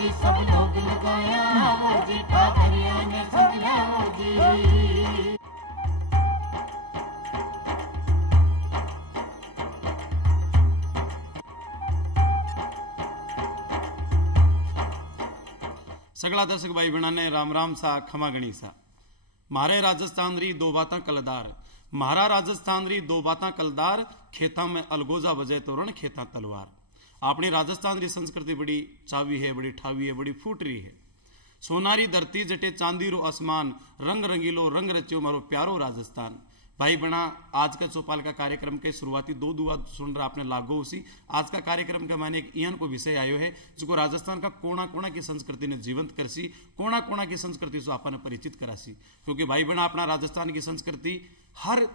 जी सब लोग लगाया वो जी, ठाकरिया ने समझा वो जी। सगला दर्शक भाई बहना ने राम राम सा खमा गणी सा। मारे राजस्थान री दो बाता कलदार, महारा राजस्थान री दो बाता कलदार, खेता में अलगोजा बजे तोरण खेता तलवार। अपनी राजस्थान री संस्कृति बड़ी चावी है, बड़ी ठावी है, बड़ी फूटरी है। सोनारी धरती जटे चांदी रो आसमान, रंग रंगीलो रंग रच्यो मारो प्यारो राजस्थान। भाई बना आज का चौपाल का कार्यक्रम के शुरुआती दो दुआ सुन रहा आपने लागो उसी। आज का कार्यक्रम का मैंने एक इयन को विषय आयो है जो राजस्थान का कोना कोना की संस्कृति ने जीवंत करसी, कोना कोना की संस्कृति से आपने परिचित करासी। क्योंकि भाई बना अपना राजस्थान की संस्कृति हर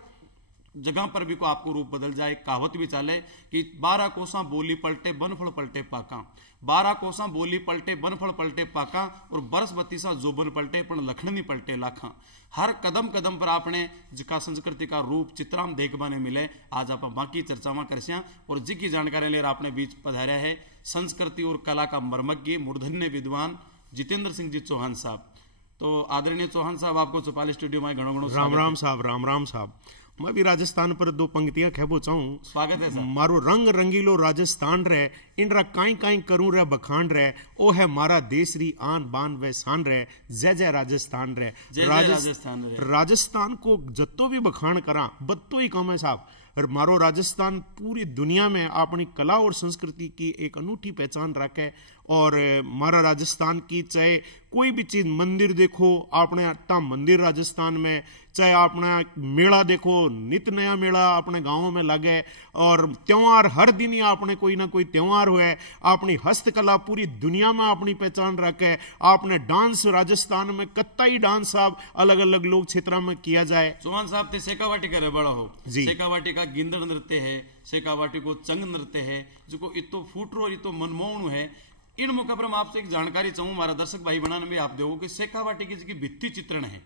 जगह पर भी को आपको रूप बदल जाए। कहावत भी चाले कि 12 कोसा बोली पलटे बनफल पलटे पाका, 12 कोसा बोली पलटे बनफल पलटे पाका, और बरस बत्तीसा जोबन पलटे पण लखननी पलटे लाखा। हर कदम कदम पर आपने जिका संस्कृति का रूप चित्राम देखने मिले। आज आप बाकी चर्चा में करसिया और जिकी जानकारी लेकर आपने बीच पधारे है संस्कृति और कला का मर्मज्ञ मूर्धन्य विद्वान जितेंद्र सिंह जी चौहान साहब। तो आदरणीय चौहान साहब आपको चौपाल स्टूडियो में घणो घणो राम राम साहब, राम राम साहब। मैं भी राजस्थान पर दो पंक्तियां कहबो चाहूं। स्वागत है सर। मारो रंग रंगीलो राजस्थान रे, इंद्रा काई काई करूं रे बखान रे, ओ है मारा देश री आन बान वे शान रे, जय जय राजस्थान रे। राजस्थान रे राजस्थान को जत्तो भी बखान करा बत्तो ही कम है साहब। और मारो राजस्थान पूरी दुनिया में अपनी कला और संस्कृति की एक अनूठी पहचान रखे। और मारा राजस्थान की चाहे कोई भी चीज, मंदिर देखो अपने अट्टा मंदिर राजस्थान में, चाहे अपना मेला देखो, नित नया मेला अपने गांवों में लगे, और त्योहार हर दिन ही अपने कोई ना कोई त्योहार हुए। अपनी हस्तकला पूरी दुनिया में अपनी पहचान रखे। आपने डांस राजस्थान में कत्ताई डांस साहब अलग अलग लोग क्षेत्र में किया जाए। चौहान साहब ते सेकावाटी करे बड़ा हो जी। सेकावाटी का गिंदड़ नृत्य है, सेकावाटी को चंग नृत्य है जो इतो फूटरो इतो मनमोहन है। इन मौके पर मैं आपसे एक जानकारी चाहूं, हमारा दर्शक भाई बहना ने भी आप देखो कि सेकावाटी की भित्ति चित्रण है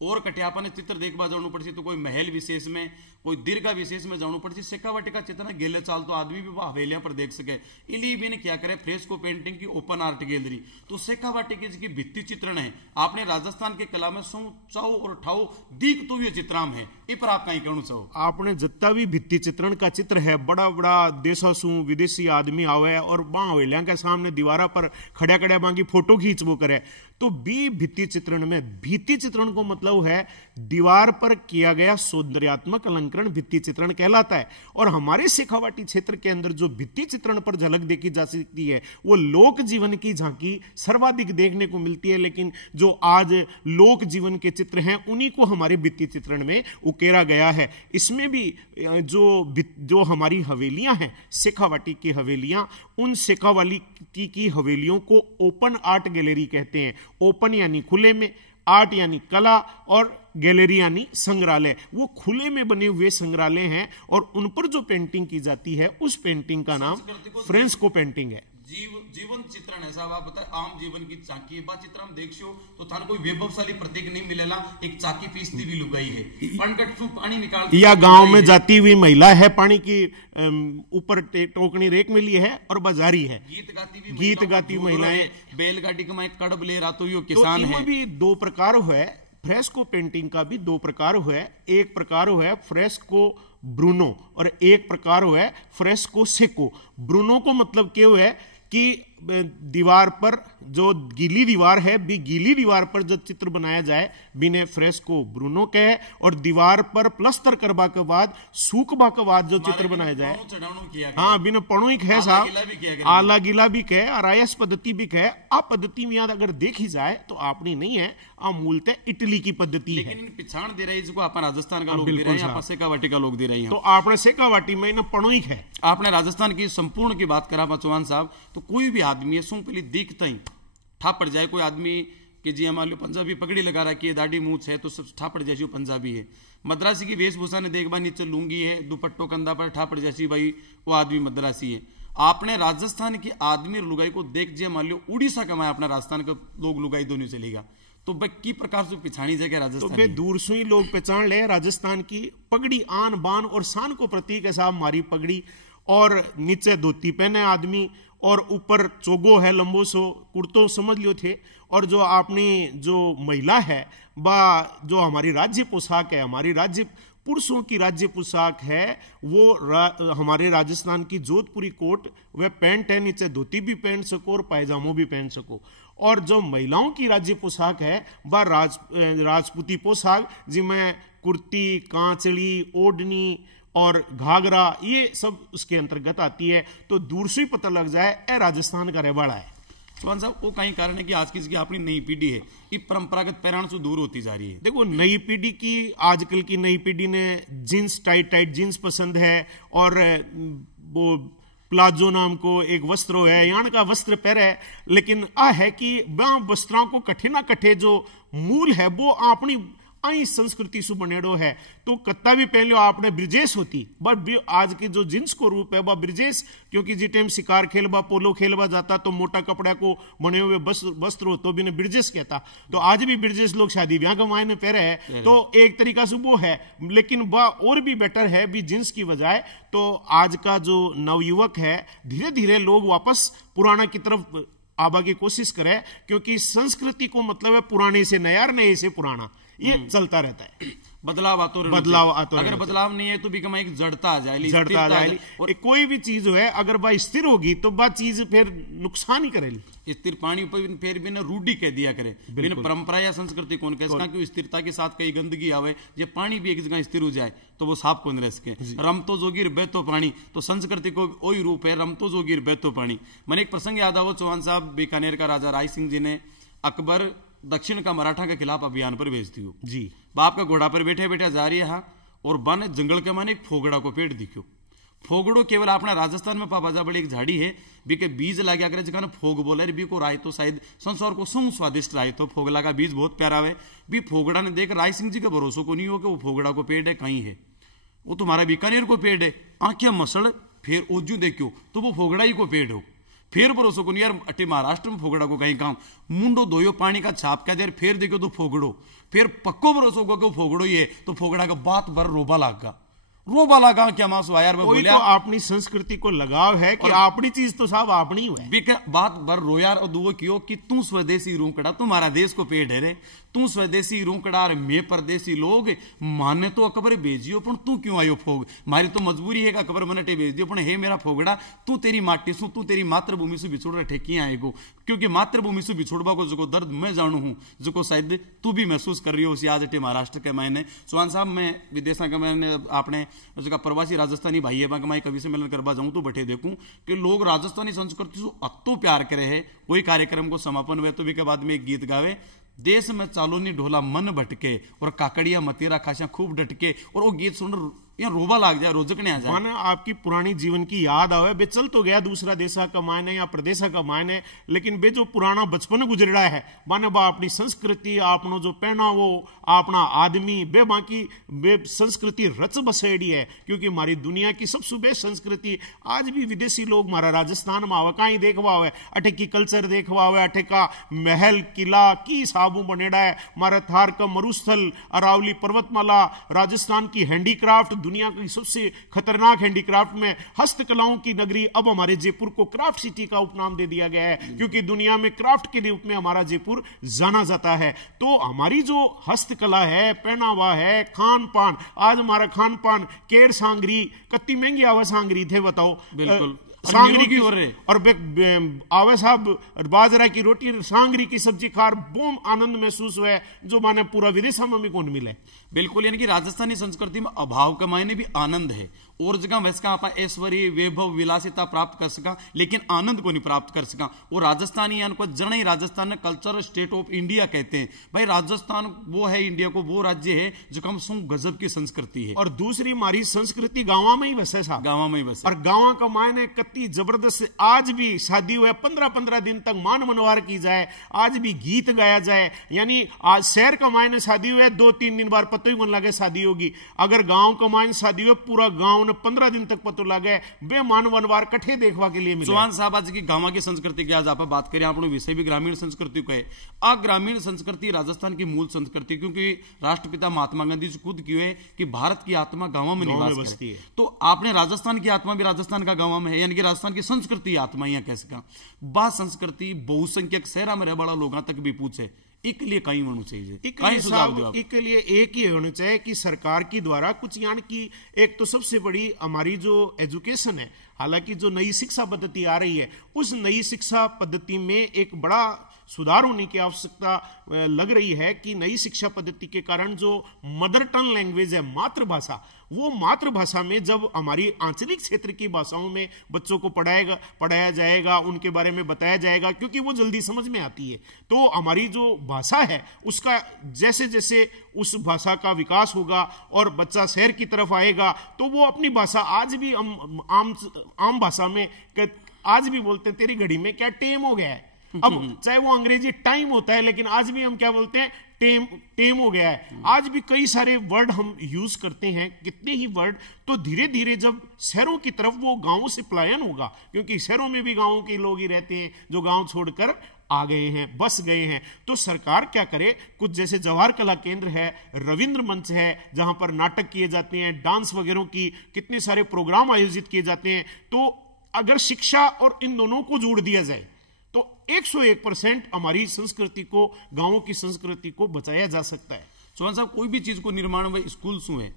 और कटियापा ने चित्र देखवा जाणु पड़सी, तो कोई महल विशेष में, कोई दीर्घा विशेष में जाणु पड़सी। सेकावाटी का चित्र गेले चाल तो आदमी भी वह हवेलियां पर देख सके। इलिए भी ने क्या करे फ्रेस्को पेंटिंग की ओपन आर्ट गैलरी। तो सेकावाटी की भित्ति चित्रण है आपने राजस्थान के कला में सौ चाओ और ठाओ दीख तो ये चित्राम है। इ पर आप कहीं कहना चाहो? आपने जितना भी भित्ति चित्रण का चित्र है, बड़ा बड़ा देशों से विदेशी आदमी आवे और वहां हवेलियां के सामने दीवारा पर खड़ा खड़ा बाकी फोटो खींचवो करे। तो बी भित्ति चित्रण में, भित्ति चित्रण को मतलब है दीवार पर किया गया सौंदर्यात्मक अलंकरण भित्ति चित्रण कहलाता है। और हमारे शेखावाटी क्षेत्र के अंदर जो भित्ति चित्रण पर झलक देखी जा सकती है वो लोक जीवन की झांकी सर्वाधिक देखने को मिलती है। लेकिन जो आज लोक जीवन के चित्र हैं उन्हीं को हमारे भित्ति चित्रण में उकेरा गया है। इसमें भी जो हमारी हवेलियां हैं शेखावाटी की हवेलियां, उन शेखावाटी की हवेलियों को ओपन आर्ट गैलरी कहते हैं। ओपन यानी खुले में, आर्ट यानी कला, और गैलरी यानी संग्रहालय। वो खुले में बने हुए संग्रहालय हैं और उन पर जो पेंटिंग की जाती है उस पेंटिंग का नाम फ्रेस्को पेंटिंग है। जीवन चित्रण है साहब। आप बताए आम जीवन की चाकी बा चित्र हम देखियो तो थाने कोई वैभवशाली प्रतीक नहीं मिलेला। एक चाकी पीसती भी लुगाई है, पनकट से पानी निकालती, या गांव में जाती हुई महिला है, पानी की ऊपर टोकनी रेक में ली है और बाजारी है, गीत गाती महिलाएं, बैलगाड़ी के में कड़ब ले रहा तो यो किसान है। भी दो प्रकार है फ्रेस्को पेंटिंग का भी, दो प्रकार है। एक प्रकार है फ्रेस्को ब्रूनो और एक प्रकार है फ्रेस्को सेको। ब्रूनो को मतलब क्या है कि दीवार पर जो गीली दीवार है भी, गीली दीवार पर जो चित्र बनाया जाए बिने फ्रेस्को ब्रूनो कहे, और दीवार पर प्लस्तर करवा के बाद सूखबा के बाद जो चित्र बनाया जाए, हाँ बिना पणु है साहब, आला गीला भी कहे, आरायस पद्धति भी कहे। आप पद्धति में याद अगर देखी जाए तो आपनी नहीं है, आप मूलतः इटली की पद्धति है। लेकिन पिछाड़ दे रही है जिसको अपन राजस्थान का लोग दे रहे हैं, शेखावाटी का लोग दे रहे हैं। तो आपने शेखावाटी में ना पणु है। आपने राजस्थान की संपूर्ण की बात करा चौहान साहब, तो कोई भी आदमी है पहले दिखता ही ठाप पड़ जाए। कोई आदमी कि जी मान लो पंजाबी पगड़ी लगा रखी है, दाढ़ी मूछ है, तो सब ठापड़ जैसी पंजाबी है। मद्रासी की वेशभूषा ने देख बा, नीचे लुंगी है, दुपट्टो कंधा पर ठापड़ जैसी, भाई वो आदमी मद्रासी है। आपने राजस्थान की आदमी और लुगाई को देख जे मान लो उड़ीसा का मैं अपना राजस्थान का लोग लुगाई दोनों चलेगा, तो की प्रकार से पिछाड़ी जगह राजस्थान तो दूर से ही लोग पहचान ले राजस्थान की पगड़ी आन बान और शान को प्रतीक है साहब हमारी पगड़ी। और नीचे धोती पहने आदमी और ऊपर चोगो है लंबो सो कुर्तो समझ लियो थे। और जो अपनी जो महिला है बा जो हमारी राज्य पोशाक है, हमारी राज्य पुरुषों की राज्य पोशाक है वो हमारे राजस्थान की जोधपुरी कोट वह पैंट है, नीचे धोती भी पहन सको और पायजामो भी पहन सको। और जो महिलाओं की राज्य पोशाक है वह राजपूती पोशाक जिसमें कुर्ती, कांचड़ी, ओढ़नी और घाघरा ये सब उसके अंतर्गत आती है। तो दूर से ही पता लग जाए ए राजस्थान का रहवाड़ा है। चौहान साहब वो कहीं कारण है कि आज की अपनी नई पीढ़ी है ये परंपरागत पहनान से दूर होती जा रही है। देखो नई पीढ़ी की आजकल की नई पीढ़ी ने जीन्स टाइट जीन्स पसंद है और वो प्लाजो नाम को एक वस्त्र है यान का वस्त्र पहरे। लेकिन आ है कि वस्त्रों को कठे ना कठे जो मूल है वो अपनी आई संस्कृति सु बनेड़ो है। तो कत्ता भी पहन लो आपने ब्रिजेश होती बट आज के जो जींस को रूप है वह ब्रिजेश, क्योंकि जी टाइम शिकार खेलबा पोलो खेलबा जाता तो मोटा कपड़ा को बने हुए वस्त्र हो तो भी ने ब्रिजेश कहता। तो आज भी ब्रिजेश लोग शादी ब्याह के मायने पहरे है तो एक तरीका से वो है। लेकिन वह और भी बेटर है भी जींस की बजाय। तो आज का जो नवयुवक है धीरे धीरे लोग वापस पुराना की तरफ आबा की कोशिश करे, क्योंकि संस्कृति को मतलब है पुराने से नया और नए से पुराना, ये चलता रहता है। बदलाव आतो अगर बदलाव नहीं है तो भी कमा एक जड़ता आ जाए और कोई भी चीज है अगर वह स्थिर होगी तो वह चीज फिर नुकसान ही करेगी। स्थिर पानी पर फिर भी रूढ़ी कह दिया करे, बिना परंपरा या संस्कृति कौन कह सका कि स्थिरता के साथ कई गंदगी आवे जे पानी भी एक जगह स्थिर हो जाए तो वो साफ कौन रह सके। रम तो जोगिर बहतो पानी, तो संस्कृति को वही रूप है रम तो जोगिर बहतो पानी। मैंने एक प्रसंग याद आवो चौहान साहब बीकानेर का राजा राय सिंह जी ने अकबर दक्षिण का मराठा के खिलाफ अभियान पर भेजती हो जी। बाप का घोड़ा पर बैठे बैठे जा रही है और बन जंगल के माने एक फोगड़ा को पेड़ दिखो। फोगड़ो केवल अपना राजस्थान में पापा जा बड़ी एक झाड़ी है बी के बीज लगे अगर जगह फोग बोले बी को राय तो शायद संसार को सम स्वादिष्ट राय तो फोगला का बीज बहुत प्यारा है। बी फोगड़ा ने देख राय सिंह जी का भरोसा को नहीं हो कि वो फोगड़ा को पेड़ है कहीं है, वो तुम्हारा बीकानेर को पेड़ है। आंखें मसड़ फिर ओजू देखो तो वो फोगड़ा ही को पेड़ हो। फिर भरोसा को नहीं यार अटे महाराष्ट्र में फोगड़ा को कहीं काम मुंडो धोयो पानी का छाप क्या देर फिर देखो तो फोगड़ो, फिर पक्को भरोसा को फोगड़ो ही है तो फोगड़ा का बात भर रोबा लगा क्या मासो यार बोले तो अपनी संस्कृति को लगाव है कि अपनी चीज तो साहब अपनी है। बात भर रो यार और दुओ कियो कि तू स्वदेशी रूकड़ा तुम्हारा देश को पेड़ है रे, तू स्वदेशी रूकड़ा मैं परदेशी लोग माने तो अकबर भेजियो पण तू क्यों आयो फोग, मारी तो मजबूरी है कि अकबर मनटे भेज दियो पण हे मेरा फोगड़ा तू तेरी माटी सु तू तेरी मातृभूमि से बिछोड़ रहे ठेकी आएगो। क्योंकि मातृभूमि से बिछोड़बा को जो दर्द मैं जानू हूं जो शायद तू भी महसूस कर रही हो उसी आज महाराष्ट्र के मायने। सुहान साहब मैं विदेशा के मैंने अपने जो प्रवासी राजस्थानी भाई है बाकी कभी सम्मेलन करवा जाऊं तो बैठे देखूं कि लोग राजस्थानी संस्कृति से अत्तो प्यार करे है। कोई कार्यक्रम को समापन हुए तो भी के बाद में एक गीत गावे, देश में चालोनी ढोला मन भटके और काकड़िया मतीरा खाशा खूब डटके, और वो गीत सुन यहाँ रोबा लाग जाए रोजकने आ जाए। माना आपकी पुरानी जीवन की याद आवे बे चल तो गया दूसरा देशा का मायने या प्रदेशा का मायने, लेकिन बे जो पुराना बचपन गुजरा है माने बा अपनी संस्कृति अपनो जो पहनावो अपना आदमी बे बाकी बे संस्कृति रच बसेड़ी है। क्योंकि हमारी दुनिया की सबसे बेस्ट संस्कृति आज भी विदेशी लोग हमारा राजस्थान में आवे कहीं देखवा हुआ अठे की कल्चर देखवा हुआ अठे का महल किला की साबू बनेड़ा है, हमारा थार का मरुस्थल अरावली पर्वतमाला राजस्थान की हैंडीक्राफ्ट दुनिया की सबसे खतरनाक हैंडीक्राफ्ट में हस्तकलाओं की नगरी। अब हमारे जयपुर को क्राफ्ट सिटी का उपनाम दे दिया गया है क्योंकि दुनिया में क्राफ्ट के रूप में हमारा जयपुर जाना जाता है। तो हमारी जो हस्तकला है पहनावा है खान पान, आज हमारा खान पान केर सांगरी कत्ती महंगी आवा सांगरी थे बताओ बिल्कुल सांगरी की और आवे साहब बाजरा की रोटी सांगरी की सब्जी खार बोम आनंद महसूस हुआ जो माने पूरा विदेशा में भी कौन मिले। बिल्कुल यानी कि राजस्थानी संस्कृति में अभाव के मायने भी आनंद है और जगह वैसे आप ऐश्वर्य वैभव विलासिता प्राप्त कर सका लेकिन आनंद को नहीं प्राप्त कर सका। और राजस्थानी यानी को जन ही Rajasthan culture state of India कहते हैं। भाई राजस्थान वो है इंडिया को वो राज्य है जो कम सो गजब की संस्कृति है। और दूसरी हमारी संस्कृति गाँव में ही बसे साहब, गाँव में ही बसे और गाँव का मायने कत्ती जबरदस्त। आज भी शादी हुए 15-15 दिन तक मान मनवार की जाए, आज भी गीत गाया जाए। यानी आज शहर का मायने शादी हुए 2-3 दिन बाद पता ही कौन लगे शादी होगी। अगर गांव का मान शादी हो, पूरा गांव ने 15 दिन तक पता लगे बेमान वनवार कट्ठे देखवा के लिए मिले। चौहान साहब आज की गांव की संस्कृति की आज आप बात करें, आपने विषय भी ग्रामीण संस्कृति को है। आ ग्रामीण संस्कृति राजस्थान की मूल संस्कृति, क्योंकि राष्ट्रपिता महात्मा गांधी जी खुद क्यों है कि भारत की आत्मा गांवों में निवास करती है। तो आपने राजस्थान की आत्मा भी राजस्थान का गांव में है, यानी कि राजस्थान की संस्कृति आत्मा यहाँ कैसे का बा संस्कृति बहुसंख्यक शहरा में रह बड़ा लोगों तक भी पूछे एक लिए कहीं होना चाहिए, कहीं सुझाव दो। एक लिए एक ही होना चाहिए कि सरकार की द्वारा कुछ यानी कि एक तो सबसे बड़ी हमारी जो एजुकेशन है, हालांकि जो नई शिक्षा पद्धति आ रही है उस नई शिक्षा पद्धति में एक बड़ा सुधार होने की आवश्यकता लग रही है कि नई शिक्षा पद्धति के कारण जो मदर टंग लैंग्वेज है, मातृभाषा, वो मातृभाषा में जब हमारी आंचलिक क्षेत्र की भाषाओं में बच्चों को पढ़ाया जाएगा, उनके बारे में बताया जाएगा, क्योंकि वो जल्दी समझ में आती है। तो हमारी जो भाषा है उसका जैसे जैसे उस भाषा का विकास होगा और बच्चा शहर की तरफ आएगा तो वो अपनी भाषा आज भी आम भाषा में आज भी बोलते हैं तेरी घड़ी में क्या टेम हो गया है। अब चाहे वो अंग्रेजी टाइम होता है, लेकिन आज भी हम क्या बोलते हैं, टेम हो गया है। आज भी कई सारे वर्ड हम यूज करते हैं, कितने ही वर्ड। तो धीरे धीरे जब शहरों की तरफ वो गांवों से पलायन होगा, क्योंकि शहरों में भी गांवों के लोग ही रहते हैं जो गांव छोड़कर आ गए हैं, बस गए हैं। तो सरकार क्या करे, कुछ जैसे जवाहर कला केंद्र है, रविंद्र मंच है, जहां पर नाटक किए जाते हैं, डांस वगैरह की कितने सारे प्रोग्राम आयोजित किए जाते हैं। तो अगर शिक्षा और इन दोनों को जोड़ दिया जाए तो 101% हमारी संस्कृति को, गांवों की संस्कृति को बचाया जा सकता है। चौहान साहब, कोई भी चीज को निर्माण में स्कूल शू है।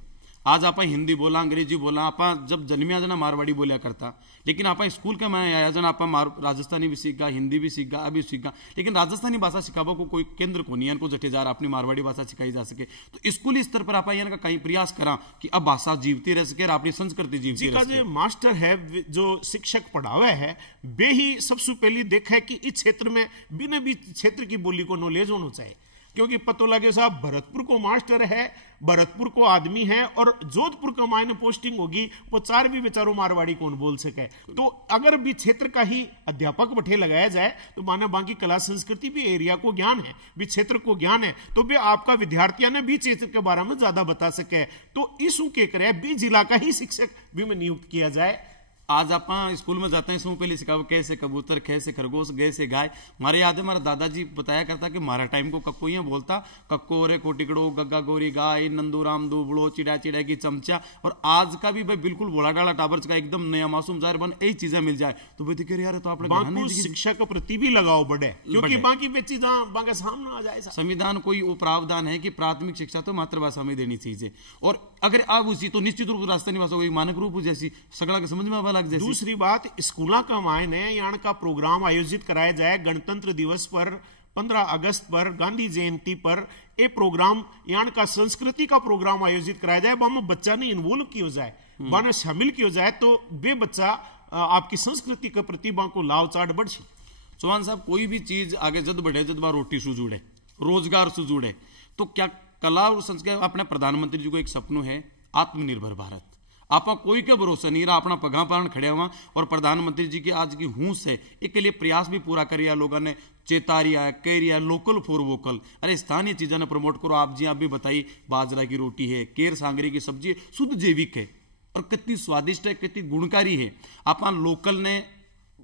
आज आप हिंदी बोला, अंग्रेजी बोला, आप जब जन्मिया जना मारवाड़ी बोलिया करता, लेकिन आप स्कूल के में आया जना आप राजस्थानी भी सीखा, हिंदी भी सीखा, अभी सीखा, लेकिन राजस्थानी भाषा सिखावा को कोई केंद्र को नहीं, को जटे जा रहा अपनी मारवाड़ी भाषा सिखाई जा सके। तो स्कूली स्तर पर आप का कहीं प्रयास करा कि अब भाषा जीवती रह सके, अपनी संस्कृति जीवती रह सके। जो मास्टर है, जो शिक्षक पढ़ावे है, वे ही सबसे पहले देखा है कि इस क्षेत्र में बिना भी क्षेत्र की बोली को नॉलेज होना चाहिए। क्योंकि पतो लगे साहब भरतपुर को मास्टर है, भरतपुर को आदमी है, और जोधपुर का मायने पोस्टिंग होगी, वो 4 भी बेचारों मारवाड़ी कौन बोल सके। तो अगर भी क्षेत्र का ही अध्यापक बैठे लगाया जाए तो माना बाकी कला संस्कृति भी एरिया को ज्ञान है, भी क्षेत्र को ज्ञान है, तो भी आपका विद्यार्थियों ने भी क्षेत्र के बारे में ज्यादा बता सके। तो इस के करे भी जिला का ही शिक्षक भी में नियुक्त किया जाए। आज आप स्कूल में जाते हैं, इसमें पहले सिखाओ कैसे कबूतर, कैसे खरगोश, कैसे गाय। हमारे याद है हमारा दादाजी बताया करता कि हमारा टाइम को कक्को यहाँ बोलता, कक्को रे कोटिकड़ो, गग्गा गोरी गाय, नंदू राम दूबड़ो, चिड़ा चिड़ा की चमचा। और आज का भी भाई बिल्कुल भोला डाला टाबर्स का एकदम नया मासूम जार बन यही चीजें मिल जाए तो भाई दिखे यार, तो आपने शिक्षा का प्रति भी लगाओ बढ़े, क्योंकि बाकी वे चीजें बाकी सामने आ जाए। संविधान कोई प्रावधान है कि प्राथमिक शिक्षा तो मातृभाषा में देनी चाहिए, और अगर आप उसी तो निश्चित रूप से राजस्थानी भाषा को मानक रूप जैसी सगड़ा के समझ में। दूसरी बात, स्कूलों का मायने यहाँ का प्रोग्राम आयोजित कराया जाए गणतंत्र दिवस पर, 15 अगस्त पर, गांधी जयंती पर, ये प्रोग्राम यहाँ का संस्कृति का प्रोग्राम आयोजित कराया जाए। वहां बच्चा ने इन्वॉल्व किया जाए, वहां शामिल किया जाए, तो वे बच्चा आपकी संस्कृति के प्रतिभा को लाभ चाट बढ़। चौहान साहब, कोई भी चीज आगे जद बढ़े, जद बार रोटी से जुड़े, रोजगार से जुड़े, तो क्या कला और संस्कृति। अपने प्रधानमंत्री जी को एक सपनों है आत्मनिर्भर भारत। आप कोई के भरोसा नहीं रहा, अपना पगा पान खड़े हुआ, और प्रधानमंत्री जी की आज की हूंस है, इसके लिए प्रयास भी पूरा करिया लोगों ने, चेतारिया कह रिया लोकल फॉर वोकल। अरे स्थानीय चीजें ने प्रमोट करो। आप जी आप भी बताइए, बाजरा की रोटी है, केर सांगरी की सब्जी है, शुद्ध जैविक है और कितनी स्वादिष्ट है, कितनी गुणकारी है। आप लोकल ने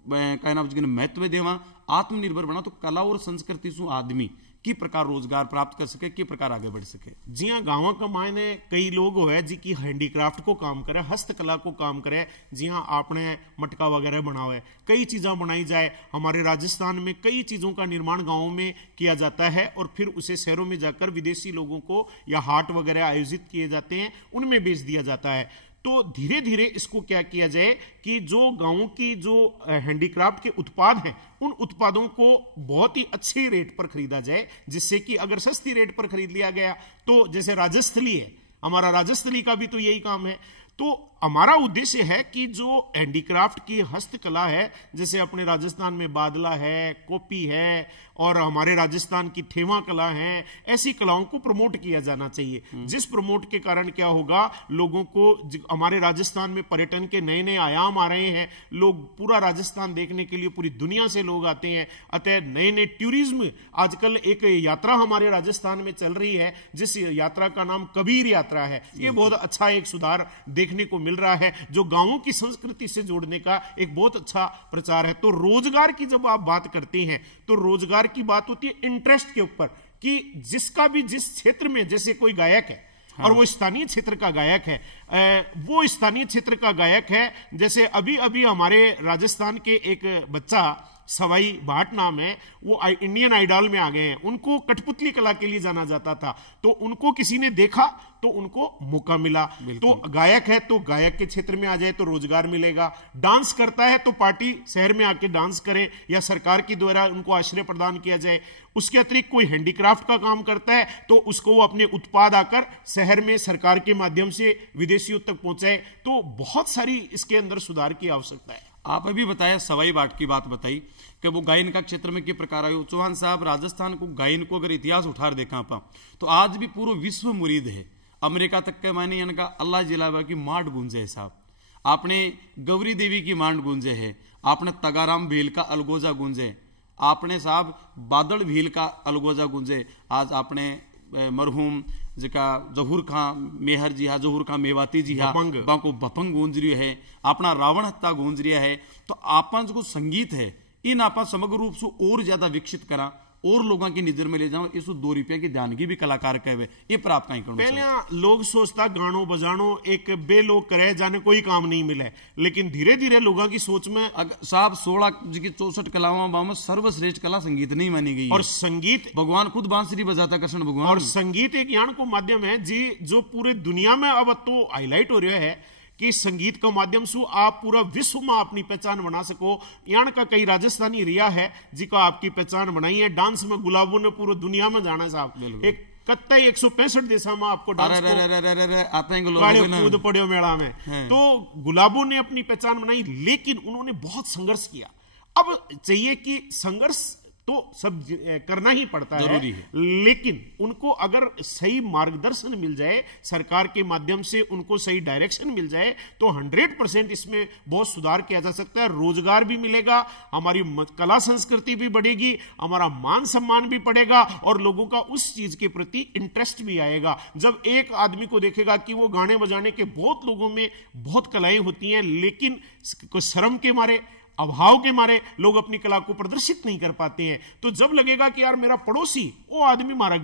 कहना महत्व देवा, आत्मनिर्भर बना, तो कला और संस्कृति से आदमी की प्रकार रोजगार प्राप्त कर सके, की प्रकार आगे बढ़ सके। जी हाँ, गांव का मायने कई लोग है जी की हैंडीक्राफ्ट को काम करे, हस्तकला को काम करे। जी हाँ, आपने मटका वगैरह बनावे, कई चीजें बनाई जाए। हमारे राजस्थान में कई चीजों का निर्माण गांवों में किया जाता है और फिर उसे शहरों में जाकर विदेशी लोगों को या हाट वगैरह आयोजित किए जाते हैं, उनमें बेच दिया जाता है। तो धीरे धीरे इसको क्या किया जाए कि जो गांवों की जो हैंडीक्राफ्ट के उत्पाद हैं, उन उत्पादों को बहुत ही अच्छे रेट पर खरीदा जाए, जिससे कि अगर सस्ती रेट पर खरीद लिया गया, तो जैसे राजस्थली है, हमारा राजस्थली का भी तो यही काम है, तो हमारा उद्देश्य है कि जो हैंडीक्राफ्ट की हस्तकला है, जैसे अपने राजस्थान में बादला है, कोपी है, और हमारे राजस्थान की ठेवा कला है, ऐसी कलाओं को प्रमोट किया जाना चाहिए। जिस प्रमोट के कारण क्या होगा, लोगों को हमारे राजस्थान में पर्यटन के नए नए आयाम आ रहे हैं, लोग पूरा राजस्थान देखने के लिए पूरी दुनिया से लोग आते हैं। अतः नए नए टूरिज्म, आजकल एक यात्रा हमारे राजस्थान में चल रही है जिस यात्रा का नाम कबीर यात्रा है। ये बहुत अच्छा एक सुधार देखने को मिल रहा है, जो गांवों की संस्कृति से जोड़ने का एक बहुत अच्छा प्रचार है। तो रोजगार की जब आप बात करते हैं तो रोजगार की बात होती है इंटरेस्ट के ऊपर, कि जिसका भी जिस क्षेत्र में, जैसे कोई गायक है और वो स्थानीय क्षेत्र का गायक है, वो स्थानीय क्षेत्र का गायक है। जैसे अभी अभी हमारे राजस्थान के एक बच्चा सवाई भाट नाम है, वो इंडियन आइडल में आ गए हैं। उनको कठपुतली कला के लिए जाना जाता था, तो उनको किसी ने देखा तो उनको मौका मिला। तो गायक है तो गायक के क्षेत्र में आ जाए तो रोजगार मिलेगा। डांस करता है तो पार्टी शहर में आके डांस करे या सरकार के द्वारा उनको आश्रय प्रदान किया जाए। उसके अतिरिक्त कोई हैंडीक्राफ्ट का काम करता है तो उसको वो अपने उत्पाद आकर शहर में सरकार के माध्यम से विदेशियों तक पहुंचाए। तो बहुत सारी इसके अंदर सुधार की आवश्यकता है। आप अभी बताया सवाई बाट की बात बताई कि वो गायन का क्षेत्र में किस प्रकार आयो। चौहान साहब, राजस्थान को गायन को अगर इतिहास उठार देखा आप तो आज भी पूरा विश्व मुरीद है। अमेरिका तक के माने इनका अल्लाह जिलावा की मांड गूंजे है साहब, आपने गौरी देवी की मांड गूंजे है, आपने तगाराम भील का अलगोजा गूंजे, आपने साहब बादल भील का अलगोजा गूंजे, आज आपने मरहूम जिका जहूर खां मेहर जी हा, जहूर खां मेवाती जी हा, बाको बपंग गूंज रही है, अपना रावण हत्ता गूंज रहा है। तो आपा जो संगीत है इन आपा समग्र रूप से और ज्यादा विकसित करा और लोगों की नजर में ले जाओ। इस 2 रुपये की ध्यान की भी कलाकार कहे ये प्राप्त कहीं करो। पहले लोग सोचता गानो बजानो एक बे लोग करे जाने कोई काम नहीं मिले, लेकिन धीरे धीरे लोगों की सोच में साहब 16 की 64 कलाओं में सर्वश्रेष्ठ कला संगीत नहीं मानी गई। और संगीत भगवान खुद बांसुरी बजाता कृष्ण भगवान। और संगीत एक यान को माध्यम है जी जो पूरी दुनिया में अब तो हाईलाइट हो रहा है कि संगीत का माध्यम से आप पूरा विश्व में अपनी पहचान बना सको। यहाँ का कई राजस्थानी रिया है जिका आपकी पहचान बनाई है। डांस में गुलाबों ने पूरी दुनिया में जाना साहब, एक कत्ताई 165 देशों में आपको डांस कूद पड़े मेला में। तो गुलाबों ने अपनी पहचान बनाई, लेकिन उन्होंने बहुत संघर्ष किया। अब चाहिए कि संघर्ष तो सब करना ही पड़ता है, लेकिन उनको अगर सही मार्गदर्शन मिल जाए, सरकार के माध्यम से उनको सही डायरेक्शन मिल जाए तो 100% इसमें बहुत सुधार किया जा सकता है। रोजगार भी मिलेगा, हमारी कला संस्कृति भी बढ़ेगी, हमारा मान सम्मान भी बढ़ेगा और लोगों का उस चीज के प्रति इंटरेस्ट भी आएगा। जब एक आदमी को देखेगा कि वो गाने बजाने के बहुत लोगों में बहुत कलाएं होती हैं, लेकिन शर्म के मारे, अभाव के मारे लोग अपनी कला को प्रदर्शित नहीं कर पाते हैं, तो जब लगेगा कि यार मेरा पड़ोसी वो आदमी हमारा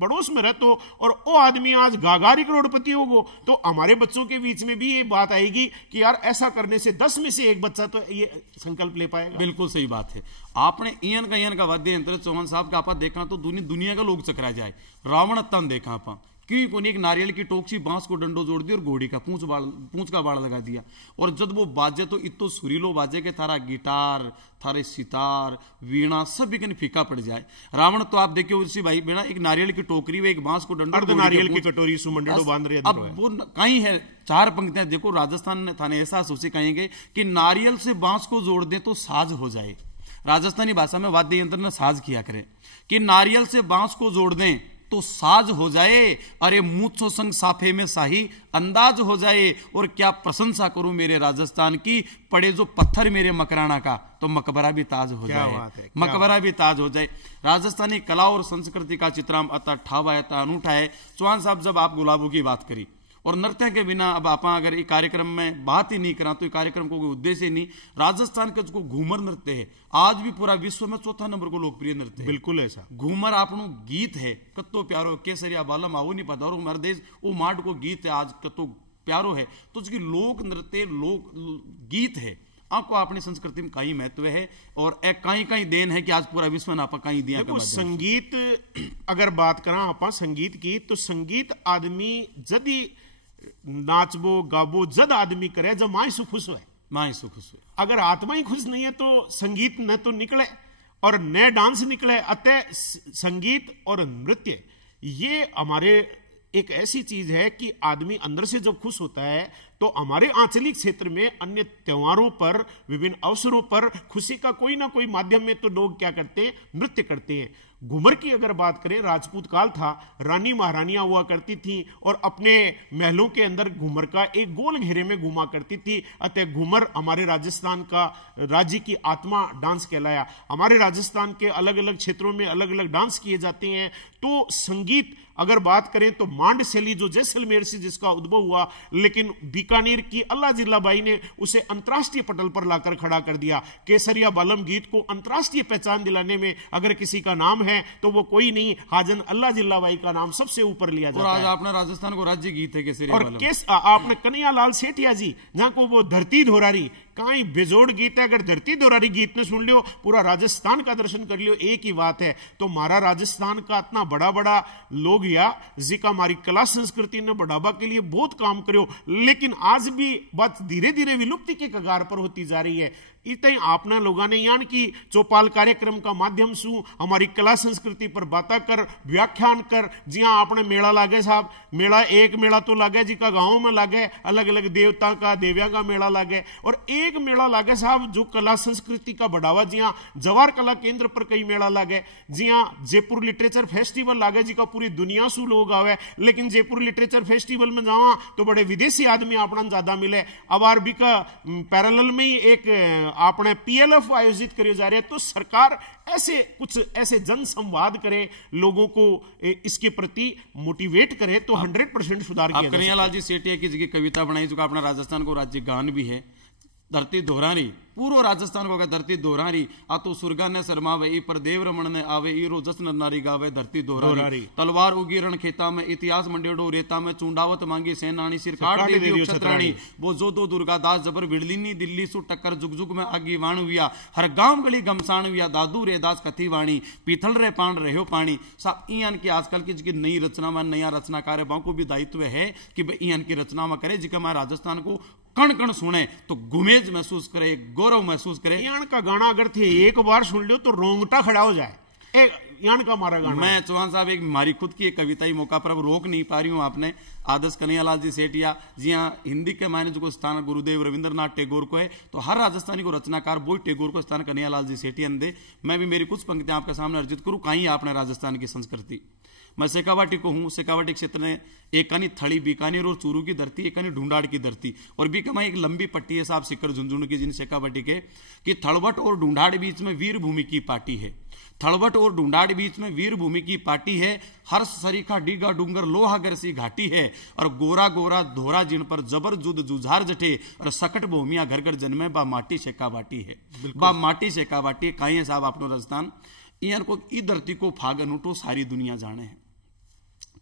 पड़ोस में रहतो और वो आदमी आज गागारी करोड़पति होगो, तो हमारे बच्चों के बीच में भी ये बात आएगी कि यार ऐसा करने से 10 में से 1 बच्चा तो ये संकल्प ले पाएगा। बिल्कुल सही बात है। आपने ईयन का वाद्य यंत्र चौहान साहब का आपा देखा तो दुनिया का लोग चकरा जाए। रावण तन देखा आपा क्यों कोने एक नारियल की टोकसी बांस को डंडो जोड़ दिया और घोड़ी का पूंछ का बाड़ लगा दिया, और जब वो बाजे तो इतो सुरीलो बाजे के थारा गिटार, थारे सितार, वीणा सब भी फीका पड़ जाए। रावण तो आप देखिए उसी भाई बिना एक नारियल की टोकरी में एक बांस को डंडो, नारियल की कटोरी सुमंडो बांध रहे। अब वो कहीं है 4 पंक्तियां देखो राजस्थान ने थाने ऐसा सोचे कहेंगे कि नारियल से बांस को जोड़ दें तो साज हो जाए। राजस्थानी भाषा में वाद्य यंत्र ने साज किया करे कि नारियल से बांस को जोड़ दें तो साज हो जाए, अरे मूछो संग साफे में शाही अंदाज हो जाए। और क्या प्रशंसा करूं मेरे राजस्थान की, पड़े जो पत्थर मेरे मकराना का तो मकबरा भी ताज हो जाए, मकबरा भी ताज हो जाए। राजस्थानी कला और संस्कृति का चित्राम अतः ठावा अतः अनूठा है। चौहान साहब, जब आप गुलाबों की बात करी और नृत्य के बिना अब आप अगर ये कार्यक्रम में बात ही नहीं करा तो ये कार्यक्रम को कोई उद्देश्य नहीं। राजस्थान का जो घूमर नृत्य है आज भी पूरा विश्व में 4था नंबर को लोकप्रिय नृत्य है। बिल्कुल ऐसा घूमर आपनो गीत है कत्तो प्यारो केसरिया बालम आओ नहीं पता और हमारे देश वो माट को गीत है आज कत्तो प्यारो है। तो उसकी लोक नृत्य लोक गीत है, आपको अपनी संस्कृति में कहीं महत्व है और एक कहीं देन है कि आज पूरा विश्व आप कहीं दिया। संगीत अगर बात करा आप संगीत की, तो संगीत आदमी जदी नाचबो गाबो जद आदमी करे जब माई से खुश हुए, माई से खुश हुए। अगर आत्मा ही खुश नहीं है तो संगीत न तो निकले और न डांस निकले। अतः संगीत और नृत्य ये हमारे एक ऐसी चीज है कि आदमी अंदर से जब खुश होता है तो हमारे आंचलिक क्षेत्र में अन्य त्योहारों पर, विभिन्न अवसरों पर खुशी का कोई ना कोई माध्यम में तो लोग क्या करते हैं, नृत्य करते हैं। घूमर की अगर बात करें, राजपूत काल था, रानी महारानियां हुआ करती थी और अपने महलों के अंदर घूमर का एक गोल घेरे में घूमा करती थी। अतः घूमर हमारे राजस्थान का राज्य की आत्मा डांस कहलाया। हमारे राजस्थान के अलग अलग क्षेत्रों में अलग अलग डांस किए जाते हैं। तो संगीत अगर बात करें तो मांड शैली जो जैसलमेर से जिसका उद्भव हुआ, लेकिन बीकानेर की अल्लाह जिल्लाबाई ने उसे अंतर्राष्ट्रीय पटल पर लाकर खड़ा कर दिया। केसरिया बालम गीत को अंतर्राष्ट्रीय पहचान दिलाने में अगर किसी का नाम है तो वो कोई नहीं, हाजन अल्लाह जिल्लाबाई का नाम सबसे ऊपर लिया जाता है। और आज आपने राजस्थान को राज्य गीत है केसरिया और बालम। आपने कन्हैयालाल सेठिया जी, जहां को वो धरती धोरारी काई बेजोड़ गीत है, अगर धरती धोरारी गीत ने सुन लियो, पूरा राजस्थान का दर्शन कर लियो, एक ही बात है। तो हमारा राजस्थान का इतना बड़ा बड़ा लोग या जिका हमारी कला संस्कृति ने बढ़ावा के लिए बहुत काम करो, लेकिन आज भी बात धीरे धीरे विलुप्ति के कगार पर होती जा रही है। इतने आपने लोगों ने यान की चौपाल कार्यक्रम का माध्यम से हमारी कला संस्कृति पर बातें कर, व्याख्यान कर, जिया आपने मेला लागे साहब, मेला एक मेला तो लागे जिका गांव में लागे, अलग अलग देवता का देविया का मेला लागे, और एक मेला लागे साहब जो कला संस्कृति का बढ़ावा, जिया जवाहर कला केंद्र पर कई मेला लागे, जिया जयपुर लिटरेचर फेस्टिवल लागे जिका पूरी दुनिया से लोग आवे, लेकिन जयपुर लिटरेचर फेस्टिवल में जावा तो बड़े विदेशी आदमी अपना ज्यादा मिले। अब आरबी का पैरेलल में ही एक आपने पीएलएफ आयोजित करे जा रहे हैं। तो सरकार ऐसे कुछ ऐसे जन संवाद करे, लोगों को इसके प्रति मोटिवेट करे तो 100% सुधार किया जा सकता है। कन्हैयालाल जी सेठिया की जगह कविता बनाई जो अपना राजस्थान को राज्य गान भी है, धरती दोहरानी, पूरो राजस्थान को धरती दोहरानी, आ तो सुरगा ने शर्मावे ई पर देव रमण ने आवे, ई रो जस नारी गावे धरती दोहरानी। तलवार उगी रण खेता में, इतिहास मंडेड़ो रेता में, चुंडावत मांगी सेनानी, सिर काट देवी छतरानी, वो जो दो दुर्गा दास जबर भिड़लिनी दिल्ली सु टक्कर जुग जुग में आगी वाणुविया, हर गांव गली गमसाणविया, दादू रे दास कथी वाणी, पीथल रे पान रहो पानी। साहब ईयान की आजकल की नई रचना में नया रचनाकार है, को भी दायित्व है कि ईयान की रचना में करे जिका हमारे राजस्थान को कण कण सुने तो गुमेज महसूस करे, गौरव महसूस करे। यान का गाना अगर थे एक बार सुन लो तो रोंगटा खड़ा हो जाए, यान का हमारा गाना। मैं चौहान साहब एक हमारी खुद की एक कविता ही मौका पर अब रोक नहीं पा रही हूँ। आपने आदर्श कन्हैयालाल जी सेठिया जी, हाँ हिंदी के मायने जो स्थान गुरुदेव रविंद्रनाथ टैगोर को है, तो हर राजस्थानी को रचनाकार बोई टैगोर को स्थान कन्हैयालाल जी सेठिया ने दे। मैं भी मेरी कुछ पंक्तियां आपके सामने अर्जित करूँ। कहीं आपने राजस्थान की संस्कृति, मैं शेखावाटी को हूँ, शेखावाटी क्षेत्र में एकानी थड़ी बीकानेर और चूरू की धरती, एकानी ढूंढाड़ की धरती, और बीकामा एक लंबी पट्टी है साहब सिक्कर झुंझुनू की, जिन शेखावाटी के कि थड़वट और ढूंढाड़ बीच में वीर भूमि की पार्टी है, थड़वट और ढूंढाड़ बीच में वीर भूमि की पार्टी है, हर सरीखा डीगा डूंगर लोहा गरसी घाटी है, और गोरा गोरा धोरा जिन पर जबर जुद जुझार जटे, और सकट भूमिया घर घर जन्मे बा माटी शेखावाटी है, बा माटी शेखावाटी। कहीं है साहब आपनो राजस्थान, इन को ई धरती को फागन उठो सारी दुनिया जाने है।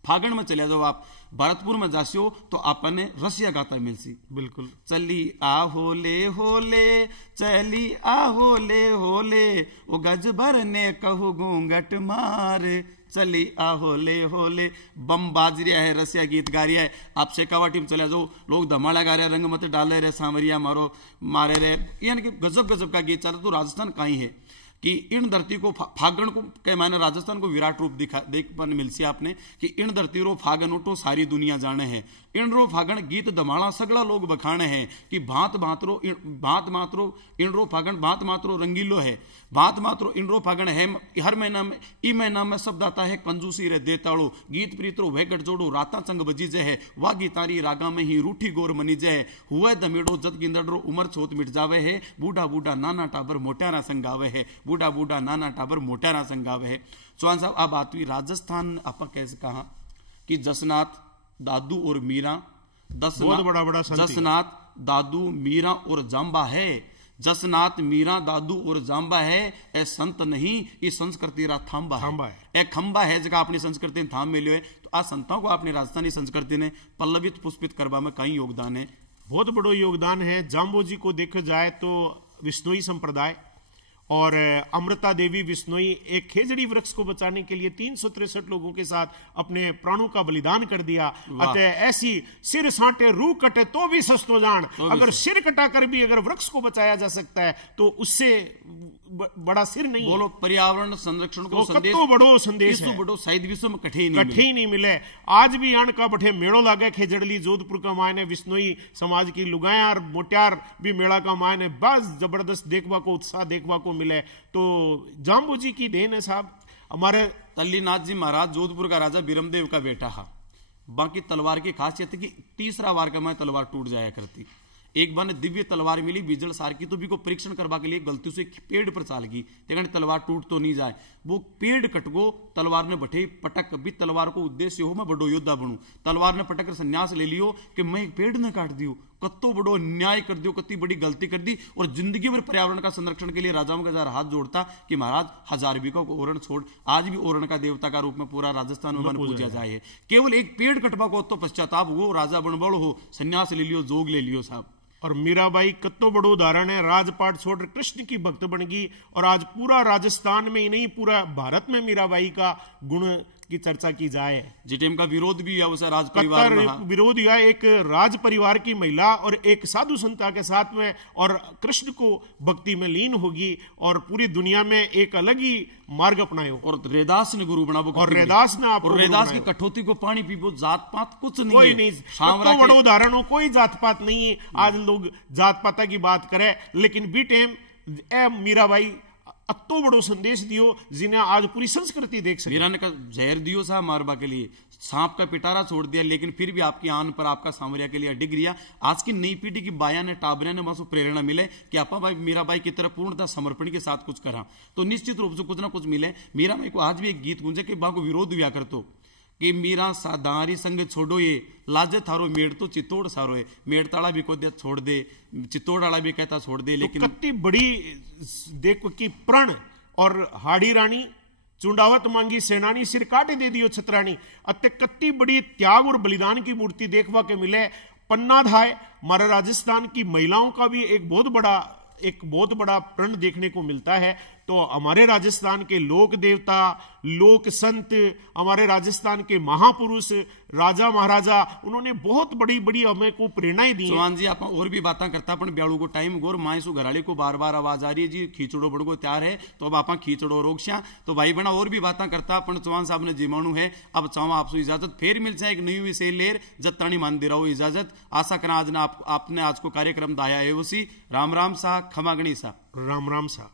फागण में चले जाओ आप, भरतपुर में जासियो तो आपने रसिया गाता मिलसी, बिल्कुल चली आ होले होले, चली आ होले होले, वो गज भर ने कहू घूंघट मारे, चली आ होले होले। बम बाज रहा है, रसिया गीत गा रहा है। आप शेखावाटी में चले जाओ, लोग धमाड़ा गा रहे, रंग मत डाले रहे, सांवरिया मारो मारे रहे, यानी कि गजब गजब का गीत चल रहा। तो राजस्थान कहीं है कि इन धरती को फागण को के माने राजस्थान को विराट रूप देख पर मिलसी आपने कि इन धरती रो फागण उठो सारी दुनिया जाने है। इन रो फागण गीत दमाड़ा सगड़ा लोग बखाने हैं कि भांत मात्रो इन रो फागण भांत मात्रो रंगीलो है, भांत मात्रो इन रो फागण है। हर महीना में ई महीना में शब्द आता है कंजूसी रे देताड़ो, गीत प्रीतरो वह गठ जोड़ो, राता चंग बजी जय है, वा गीतारी रागा में ही रूठी गोर मनी जय, हुआ दमेड़ो जत गिंदड़ो उमर छोत मिट जावे है, बूढ़ा बूढ़ा नाना टाबर मोटारा संगावे है, बूढ़ा बूढ़ा नाना टाबर मोटारा संगावे है। चौहान साहब अब बात हुई राजस्थान, आप कैसे कहा कि जसनाथ दादू और मीरा, जसनाथ दादू मीरा और जाम्बा है, जसनाथ मीरा दादू और जाम्बा है, ए संत नहीं ये संस्कृति रा थांबा है, ए खंबा है जगह अपनी संस्कृति थाम में लियो है। तो आज संतों को अपनी राजस्थानी संस्कृति ने पल्लवित पुष्पित करवा में कई योगदान है, बहुत बड़ा योगदान है। जाम्बो जी को देखा जाए तो विष्णुई संप्रदाय और अमृता देवी बिश्नोई एक खेजड़ी वृक्ष को बचाने के लिए 363 लोगों के साथ अपने प्राणों का बलिदान कर दिया। अतः ऐसी सिर साटे रूह कटे तो भी सस्तो जान, अगर सिर कटाकर भी अगर वृक्ष को बचाया जा सकता है तो उससे बड़ा सिर नहीं बोलो पर्यावरण संरक्षण को संदेश कतो बड़ो संदेश इसु है बड़ो शायद विश्व में कठे ही नहीं मिले। आज भी यान का बठे मेड़ो लागे खेजड़ली जोधपुर का मायने विष्णोई समाज की लुगाया और मोटियार भी मेला का मायने बस जबरदस्त देखवा को उत्साह देखवा को मिले। तो जाम्बू जी की देन है साहब। हमारे तल्लीनाथ जी महाराज जोधपुर का राजा बीरमदेव का बेटा है। बाकी तलवार की खासियत है कि तीसरा वार का मैं तलवार टूट जाया करती। एक बार ने दिव्य तलवार मिली बिजल सार की, तो भी को परीक्षण करवा के लिए गलती से पेड़ पर चाल गई, लेकिन तलवार टूट तो नहीं जाए। वो पेड़ कट गो, तलवार ने बठे पटक भी तलवार को उद्देश्य हो मैं बड़ो योद्धा बनूं। तलवार ने पटक कर संन्यास ले लियो कि मैं एक पेड़ ने काट दियो, कत्तो बड़ो न्याय कर दियो, कत्ती बड़ी गलती कर दी। और जिंदगी भर पर्यावरण का संरक्षण के लिए राजाओं के हाथ जोड़ता कि महाराज हजार बीघा को ओरण छोड़। आज भी ओरण का देवता का रूप में पूरा राजस्थान में पूजा जाए। केवल एक पेड़ कटवा को तो पश्चाताप हो, राजा बनबड़ हो, संन्यास ले लियो, जोग ले लियो साहब। और मीराबाई कत्तो बड़ो उदाहरण है। राजपाट छोड़ कृष्ण की भक्त बन गई और आज पूरा राजस्थान में ही नहीं पूरा भारत में मीराबाई का गुण की चर्चा की जाए। जिटेम का विरोध भी हुआ उसे राज परिवार में, विरोध हुआ एक राज परिवार की महिला और एक साधु संता के साथ में, और कृष्ण को भक्ति में लीन होगी और पूरी दुनिया में एक अलग ही मार्ग अपनायो। और रेदास ने गुरु बना, और रेदास ने और रेदास की कठौती को पानी पीपो, जात पात कुछ नहीं, कोई नहीं। तो बड़ो उदाहरण हो, कोई जात पात नहीं है। आज लोग जात पाता की बात करे, लेकिन बी टाइम मीराबाई अतो बड़ो संदेश दियो जिन्हें आज पूरी संस्कृति देख सके। मीरा ने कहा जहर दियो साहब मारबा के लिए, सांप का पिटारा छोड़ दिया, लेकिन फिर भी आपकी आन पर आपका सामरिया के लिए अडिग रिया। आज की नई पीढ़ी की बाया ने टाबरिया ने मासू प्रेरणा मिले कि आपा भाई मीराबाई की तरह पूर्णतः समर्पण के साथ कुछ करा, तो निश्चित रूप से कुछ ना कुछ मिले। मीराबाई को आज भी एक गीत गूंजे कि बाको विरोध हुआ करतो कि मीरा साधारी संग छोड़ो ये लाजे थारो मेड़ तो चित्तौड़ सारो है। मेड़ ताड़ा भी को छोड़ दे, चित्तौड़ वाला भी कहता छोड़ दे, लेकिन कितनी बड़ी देखो कि प्रण और हाड़ी रानी चुंडावत मांगी सेनानी सिर काटे दे दियो छतरानी। अत्य कत्ती बड़ी त्याग और बलिदान की मूर्ति देखवा के मिले। पन्ना धाय हमारे राजस्थान की महिलाओं का भी एक बहुत बड़ा प्रण देखने को मिलता है। तो हमारे राजस्थान के लोक देवता, लोक संत, हमारे राजस्थान के महापुरुष, राजा महाराजा, उन्होंने बहुत बड़ी बड़ी हमें को प्रेरणाएं दी। चौहान जी आप और भी बातें करता पण ब्याड़ू को टाइम गोर मायसू घराड़ी को बार बार आवाज आ रही है जी खींचड़ो बड़गो तैयार है, तो अब आप खींचड़ो रोकश्या तो भाई बना और भी बातें करता पण चौहान साहब ने जिमाणु है। अब चाहूँ आपसे इजाजत, फिर मिल जाए एक नई विषय लेर जब ताणी मान दे रहा हो इजाजत। आशा करा आज ना आपने आज को कार्यक्रम दाया है उसी। राम राम सा, खमा गणी सा। राम राम सा।